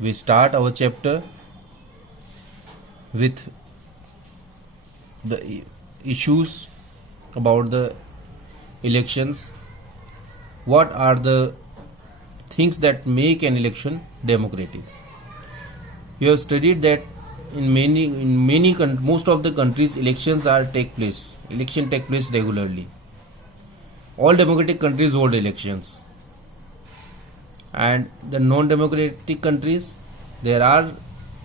we start our chapter with the issues about the elections. What are the things that make an election democratic? We have studied that most of the countries elections take place regularly. All democratic countries hold elections, and the non-democratic countries, there are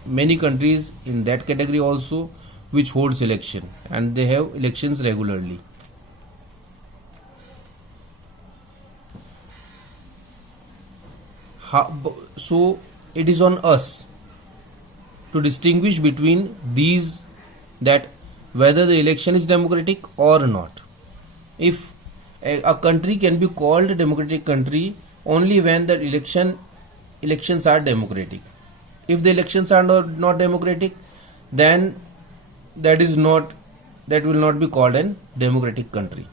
many countries in that category also which holds election, and they have elections regularly. So it is on us to distinguish between these, that whether the election is democratic or not. If a country can be called a democratic country only when the elections are democratic. If the elections are not democratic, then that will not be called a democratic country.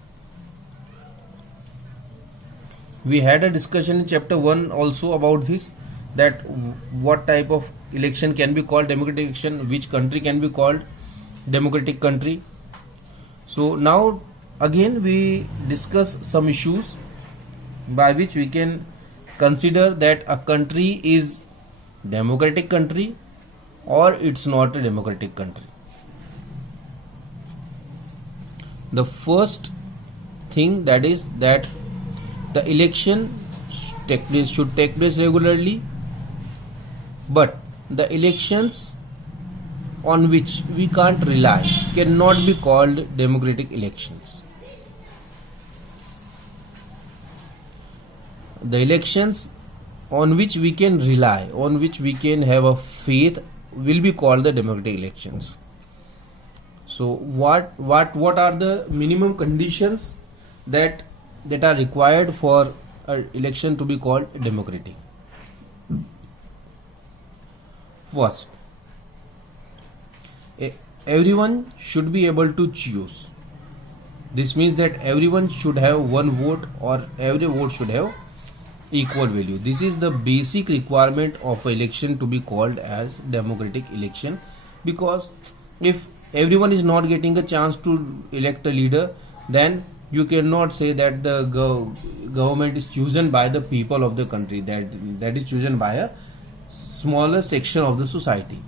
We had a discussion in chapter 1 also about this, that what type of election can be called democratic election, which country can be called democratic country. So now again we discuss some issues by which we can consider that a country is democratic country or it's not a democratic country. The first thing, that is that the election should take place regularly, but the elections on which we can't rely cannot be called democratic elections. The elections on which we can rely, on which we can have a faith, will be called the democratic elections. So what are the minimum conditions that are required for an election to be called democratic? First, everyone should be able to choose. This means that everyone should have one vote, or every vote should have equal value. This is the basic requirement of election to be called as democratic election, because if everyone is not getting a chance to elect a leader, then you cannot say that the government is chosen by the people of the country, that is chosen by a smaller section of the society.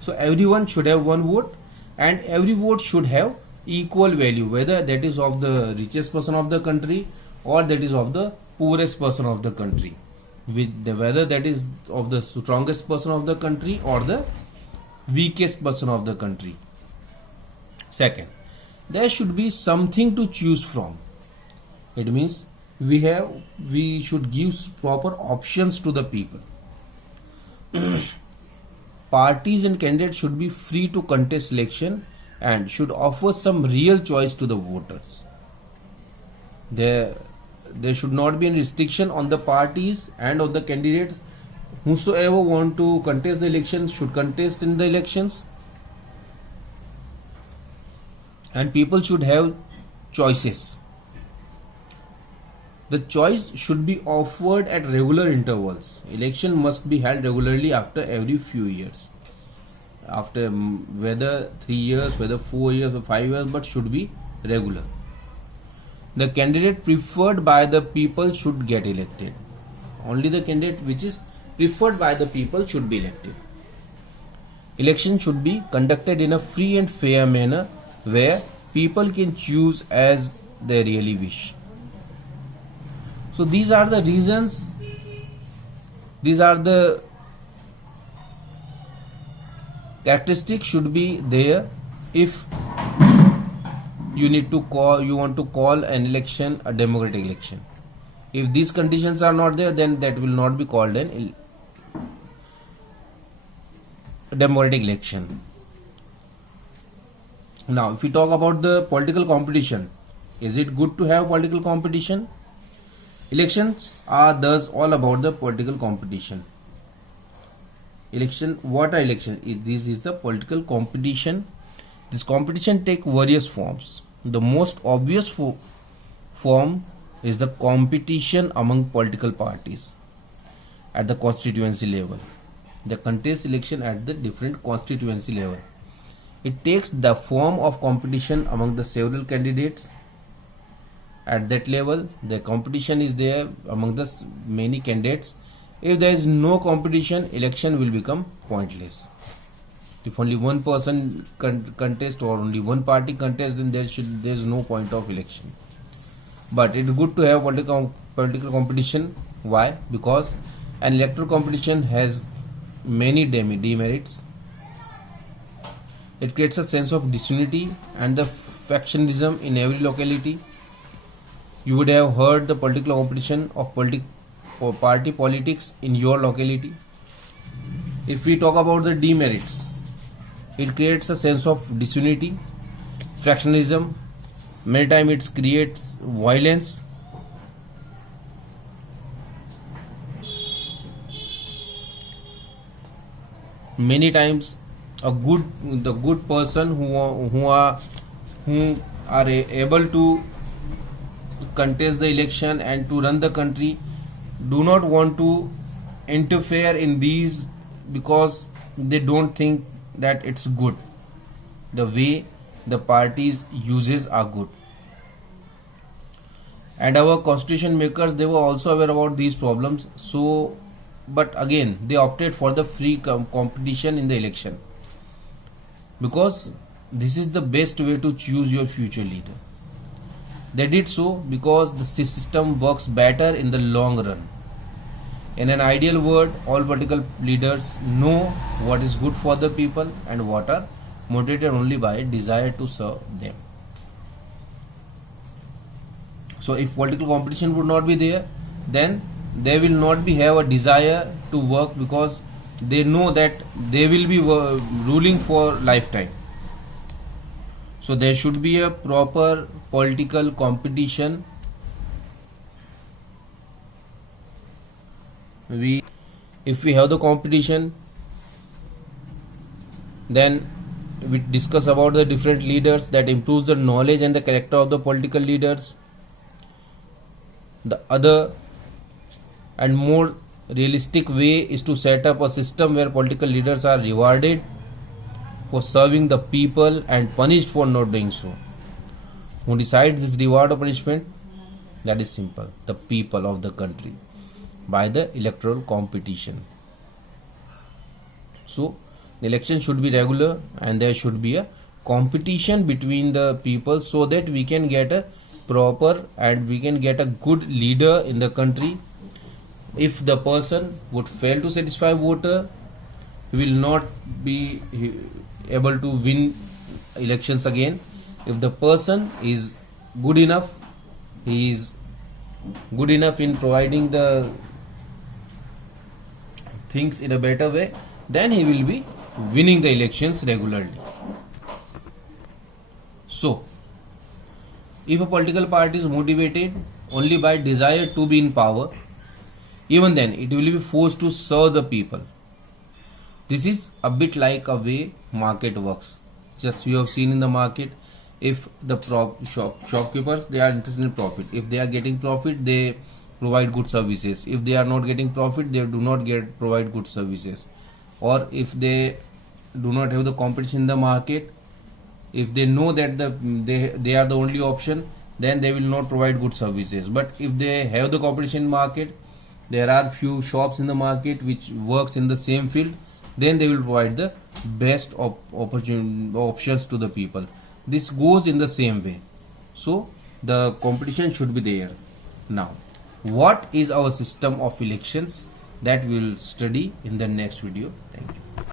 So everyone should have one vote, and every vote should have equal value, whether that is of the richest person of the country or that is of the poorest person of the country, whether that is of the strongest person of the country or the weakest person of the country. Second, there should be something to choose from. It means we should give proper options to the people. Parties and candidates should be free to contest election and should offer some real choice to the voters. There should not be any restriction on the parties and on the candidates. Whosoever want to contest the election should contest in the elections, and people should have choices. The choice should be offered at regular intervals. Election must be held regularly after every few years, after whether 3 years, whether 4 years or 5 years, but should be regular. The candidate preferred by the people should get elected. Only the candidate which is preferred by the people should be elected. Election should be conducted in a free and fair manner where people can choose as they really wish. So these are the reasons, these are the characteristics should be there if you want to call an election a democratic election. If these conditions are not there, then that will not be called a democratic election. Now, if we talk about the political competition, is it good to have political competition? Elections are thus all about the political competition. What are elections? This is the political competition. This competition takes various forms. The most obvious form is the competition among political parties at the constituency level. the contest election at the different constituency level. It takes the form of competition among the several candidates. At that level, the competition is there among the many candidates. If there is no competition, election will become pointless. If only one person contest or only one party contest, then there is no point of election. But it is good to have political competition. Why? Because an electoral competition has many demerits. It creates a sense of disunity and the factionism in every locality. You would have heard the political competition of party politics in your locality. If we talk about the demerits, it creates a sense of disunity, fractionalism. Many times it creates violence. Many times, the good person who are able to contest the election and to run the country do not want to interfere in these because they don't think that it's good. The way the parties uses are good. And our constitution makers, they were also aware about these problems. So, but again, they opted for the free competition in the election because this is the best way to choose your future leader. They did so because the system works better in the long run. In an ideal world, all political leaders know what is good for the people and what are motivated only by desire to serve them. So if political competition would not be there, then they will not have a desire to work because they know that they will be ruling for lifetime. So there should be a proper political competition. If we have the competition, then we discuss about the different leaders that improves the knowledge and the character of the political leaders. The other and more realistic way is to set up a system where political leaders are rewarded for serving the people and punished for not doing so. Who decides this reward or punishment? That is simple. The people of the country by the electoral competition. So the election should be regular and there should be a competition between the people so that we can get a proper and we can get a good leader in the country. If the person would fail to satisfy voter, he will not be able to win elections again. If the person is good enough, he is good enough in providing the things in a better way, then he will be winning the elections regularly. So, if a political party is motivated only by desire to be in power, even then it will be forced to serve the people. This is a bit like a way market works. Just we have seen in the market, if the shopkeepers, they are interested in profit. If they are getting profit, they provide good services. If they are not getting profit, they do not provide good services. Or if they do not have the competition in the market, if they know that they are the only option, then they will not provide good services. But if they have the competition in market, there are few shops in the market which works in the same field, then they will provide the best options to the people. This goes in the same way. So the competition should be there. Now, what is our system of elections? That we will study in the next video. Thank you.